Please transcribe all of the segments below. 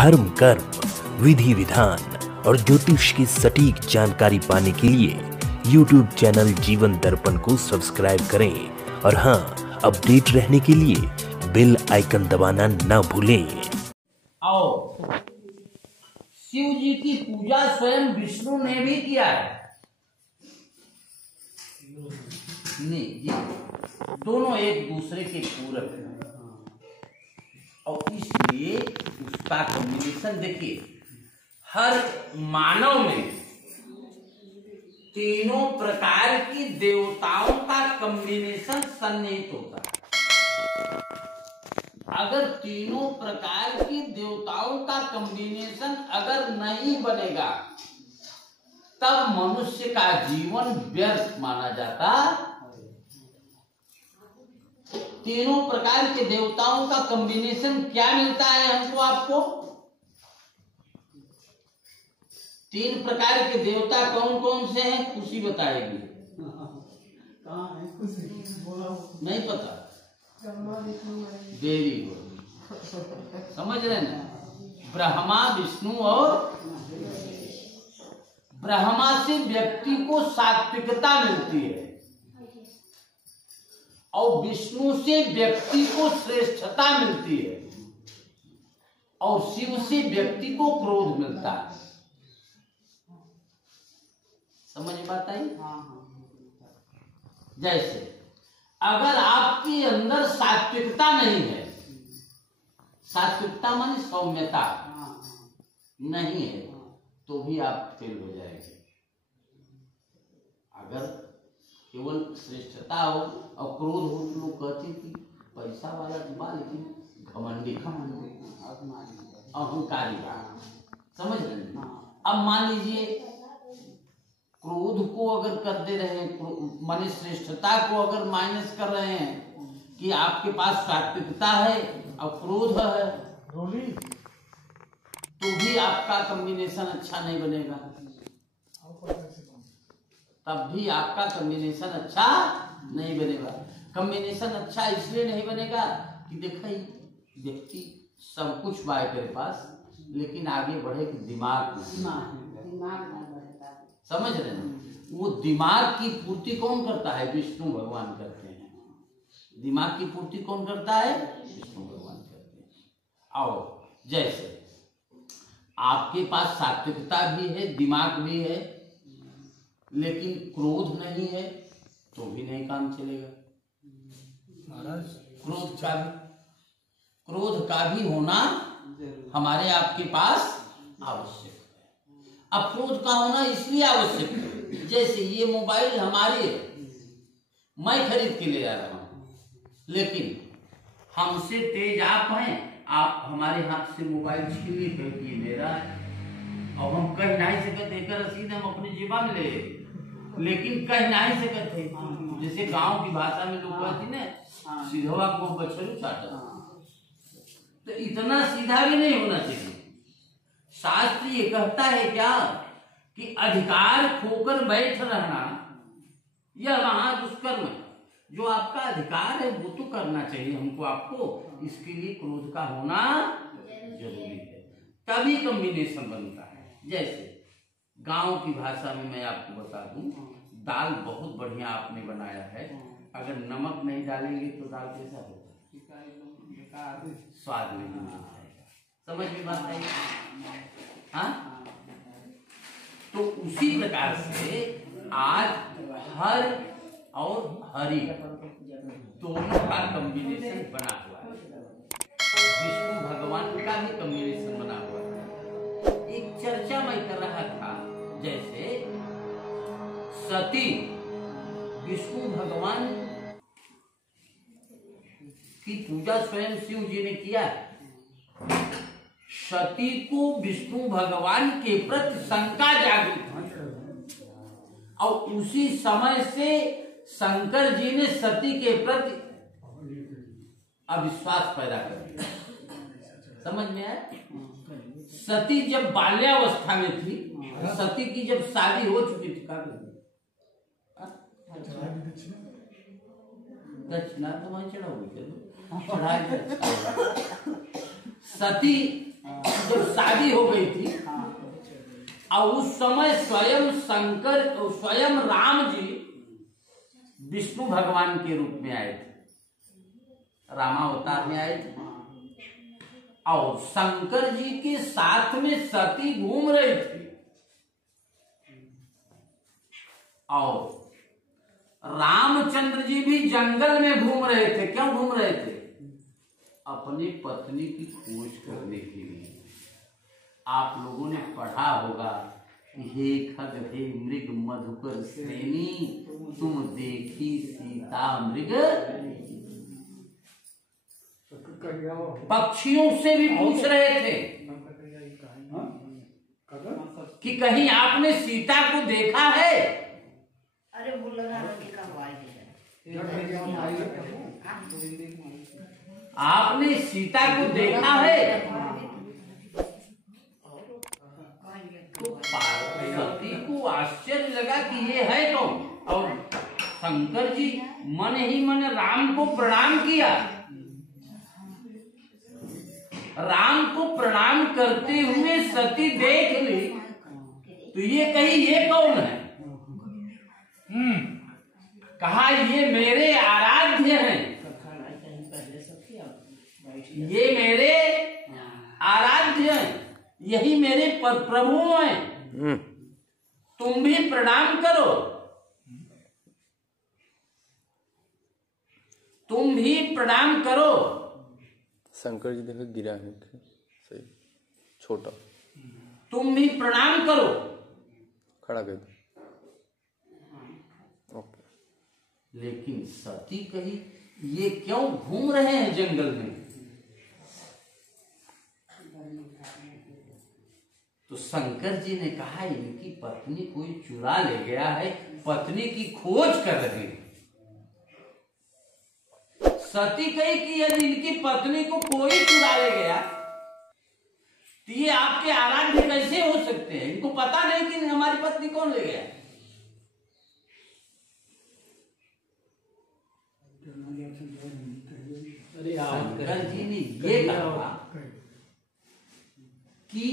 धर्म, कर्म, विधि विधान और ज्योतिष की सटीक जानकारी पाने के लिए YouTube चैनल जीवन दर्पण को सब्सक्राइब करें और हाँ, अपडेट रहने के लिए बेल आइकन दबाना ना भूलें। आओ, शिव जी की पूजा स्वयं विष्णु ने भी किया है। नहीं जी, दोनों एक दूसरे के पूरक हैं और इसलिए उसका कॉम्बिनेशन देखिए, हर मानव में तीनों प्रकार की देवताओं का कॉम्बिनेशन सन्निहित होता है। अगर तीनों प्रकार की देवताओं का कॉम्बिनेशन अगर नहीं बनेगा तब मनुष्य का जीवन व्यर्थ माना जाता। तीनों प्रकार के देवताओं का कॉम्बिनेशन क्या मिलता है हमको, आपको? तीन प्रकार के देवता कौन कौन से हैं, खुशी बताएगी। नहीं पता? देवी गुड, समझ रहे ना? ब्रह्मा, विष्णु और ब्रह्मा से व्यक्ति को सात्विकता मिलती है और विष्णु से व्यक्ति को श्रेष्ठता मिलती है और शिव से व्यक्ति को क्रोध मिलता है। समझ बात आई? जैसे अगर आपके अंदर सात्विकता नहीं है, सात्विकता माने सौम्यता नहीं है, तो भी आप फेल हो जाएंगे। अगर केवल श्रेष्ठता हो और क्रोध हो तो लोग कहते कि पैसा वाला बा, लेकिन घमंडी अहंकारी बा। समझ रहे हैं? अब मान लीजिए क्रोध को अगर करते रहे, माने श्रेष्ठता को अगर माइनस कर रहे हैं कि आपके पास सात्विकता है और क्रोध है, तो भी आपका कॉम्बिनेशन अच्छा नहीं बनेगा। तब भी आपका कॉम्बिनेशन अच्छा नहीं बनेगा। कॉम्बिनेशन अच्छा इसलिए नहीं बनेगा कि देखिए व्यक्ति सब कुछ बा के पास, लेकिन आगे बढ़े कि दिमाग समझ रहे हैं? वो दिमाग की पूर्ति कौन करता है? विष्णु भगवान करते हैं। दिमाग की पूर्ति कौन करता है? विष्णु भगवान करते हैं। और जैसे आपके पास सात्विकता भी है, दिमाग भी है, लेकिन क्रोध नहीं है तो भी नहीं काम चलेगा। क्रोध का भी होना हमारे आपके पास आवश्यक है। अब क्रोध का होना इसलिए आवश्यक है, जैसे ये मोबाइल हमारी है, मैं खरीद के ले जा रहा हूं, लेकिन हमसे तेज आप हैं, आप हमारे हाथ से मोबाइल छीन ली, ये मेरा है और हम कह नहीं सकते रसीद हम अपनी जेबा में ले, लेकिन कह नहीं सकते। जैसे गांव की भाषा में लोग कहते ना, सीधवा को बछरू चाटा, तो इतना सीधा भी नहीं होना चाहिए। शास्त्र ये कहता है क्या कि अधिकार खोकर बैठ रहना यह महा दुष्कर्म है। जो आपका अधिकार है वो तो करना चाहिए हमको, आपको। इसके लिए क्रोध का होना जरूरी है, तभी कॉम्बिनेशन बनता है। जैसे गांव की भाषा में मैं आपको बता दूं, दाल बहुत बढ़िया आपने बनाया है, अगर नमक नहीं डालेंगे तो दाल कैसा होगा? स्वाद नहीं जाएगा। समझ में बात आई? हाँ, तो उसी प्रकार से आज हर और हरि दोनों का कॉम्बिनेशन बना हुआ है। विष्णु भगवान का भी कॉम्बिनेशन बना हुआ है। एक चर्चा मैं कर रहा था, जैसे सती विष्णु भगवान की पूजा स्वयं शिव जी ने किया है। सती को विष्णु भगवान के प्रति शंका जागृत हुई और उसी समय से शंकर जी ने सती के प्रति अविश्वास पैदा कर दिया। समझ में आया? सती जब बाल्यावस्था में थी, सती की जब शादी हो चुकी थी, क्या दक्षिणा तो वहां चढ़ाओगे, सती जब और उस समय स्वयं राम जी विष्णु भगवान के रूप में आए थे, रामावतार में आए थे। और शंकर जी के साथ में सती घूम रही थी और रामचंद्र जी भी जंगल में घूम रहे थे। क्यों घूम रहे थे? अपनी पत्नी की खोज करने के लिए। आप लोगों ने पढ़ा होगा, हे खग हे मृग मधुकर श्रेणी, तुम देखी सीता मृग। पक्षियों से भी पूछ रहे थे कि कहीं आपने सीता को देखा है? अरे आपने सीता को देखा है? तो पार्वती को आश्चर्य लगा कि ये है कौन। और शंकर जी मन ही मन राम को प्रणाम किया। राम को प्रणाम करते हुए सती देख ली तो ये कही ये कौन है? कहा ये मेरे आराध्य हैं, ये मेरे आराध्य हैं, यही मेरे प्रभु हैं, तुम भी प्रणाम करो, तुम भी प्रणाम करो। शंकर जी देखो गिरा है सही छोटा, तुम भी प्रणाम करो। खड़ा कर दो। ओके। लेकिन सती कही ये क्यों घूम रहे हैं जंगल में? तो शंकर जी ने कहा इनकी पत्नी कोई चुरा ले गया है, पत्नी की खोज कर रहे हैं। सती कही कि यदि इनकी पत्नी को कोई चुरा ले गया तो ये आपके आराध्य कैसे हो सकते हैं? इनको पता नहीं कि हमारी पत्नी कौन ले गया। शंकर जी ने ये कहा कि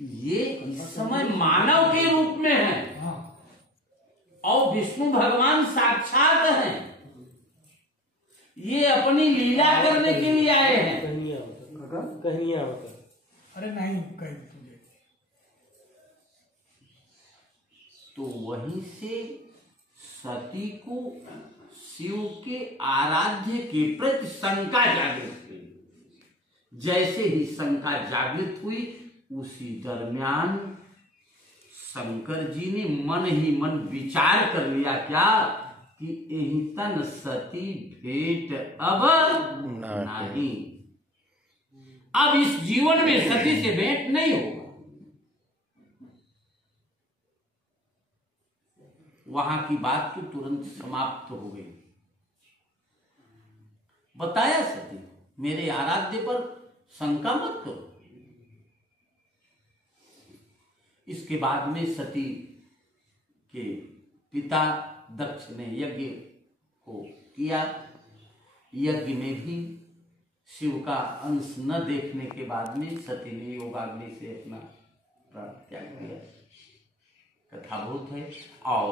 ये इस समय मानव के रूप में है और विष्णु भगवान साक्षात हैं। ये अपनी लीला करने के लिए आए हैं। अरे नहीं तो वहीं से सती को शिव के आराध्य के प्रति शंका जागृत हुई। जैसे ही शंका जागृत हुई उसी दरमियान शंकर जी ने मन ही मन विचार कर लिया क्या कि यही तन सती भेंट अब नहीं, अब इस जीवन में सती से भेंट नहीं होगा। वहां की बात तो तुरंत समाप्त हो गई। बताया सती मेरे आराध्य पर शंका मत करो। इसके बाद में सती के पिता दक्ष ने यज्ञ को किया। यज्ञ में भी शिव का अंश न देखने के बाद में सती ने योगाग्नि से अपना प्राण त्याग किया। कथाभूत है। और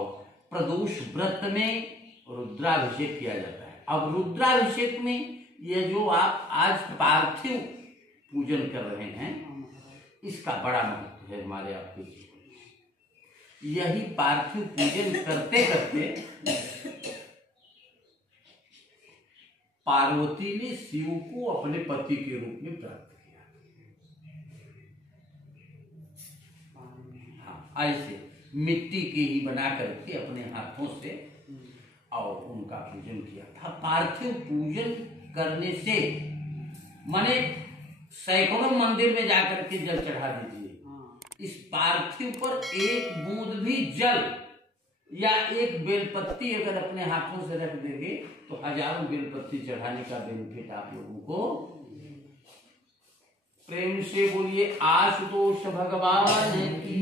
प्रदोष व्रत में रुद्राभिषेक किया जाता है। अब रुद्राभिषेक में ये जो आप आज पार्थिव पूजन कर रहे हैं इसका बड़ा महत्व है हमारे आपके जीवन। यही पार्थिव पूजन करते करते पार्वती ने शिव को अपने पति के रूप में प्राप्त किया। हाँ, ऐसे मिट्टी के ही बना करके अपने हाथों से और उनका पूजन किया था। पार्थिव पूजन करने से माने सैकड़ों मंदिर में जाकर के जल चढ़ा दीजिए, इस पार्थिव पर एक बूंद भी जल या एक बेलपत्ती अगर अपने हाथों से रख देंगे तो हजारों बेलपत्ती चढ़ाने का बेनिफिट आप लोगों को। प्रेम से बोलिए आशुतोष भगवान की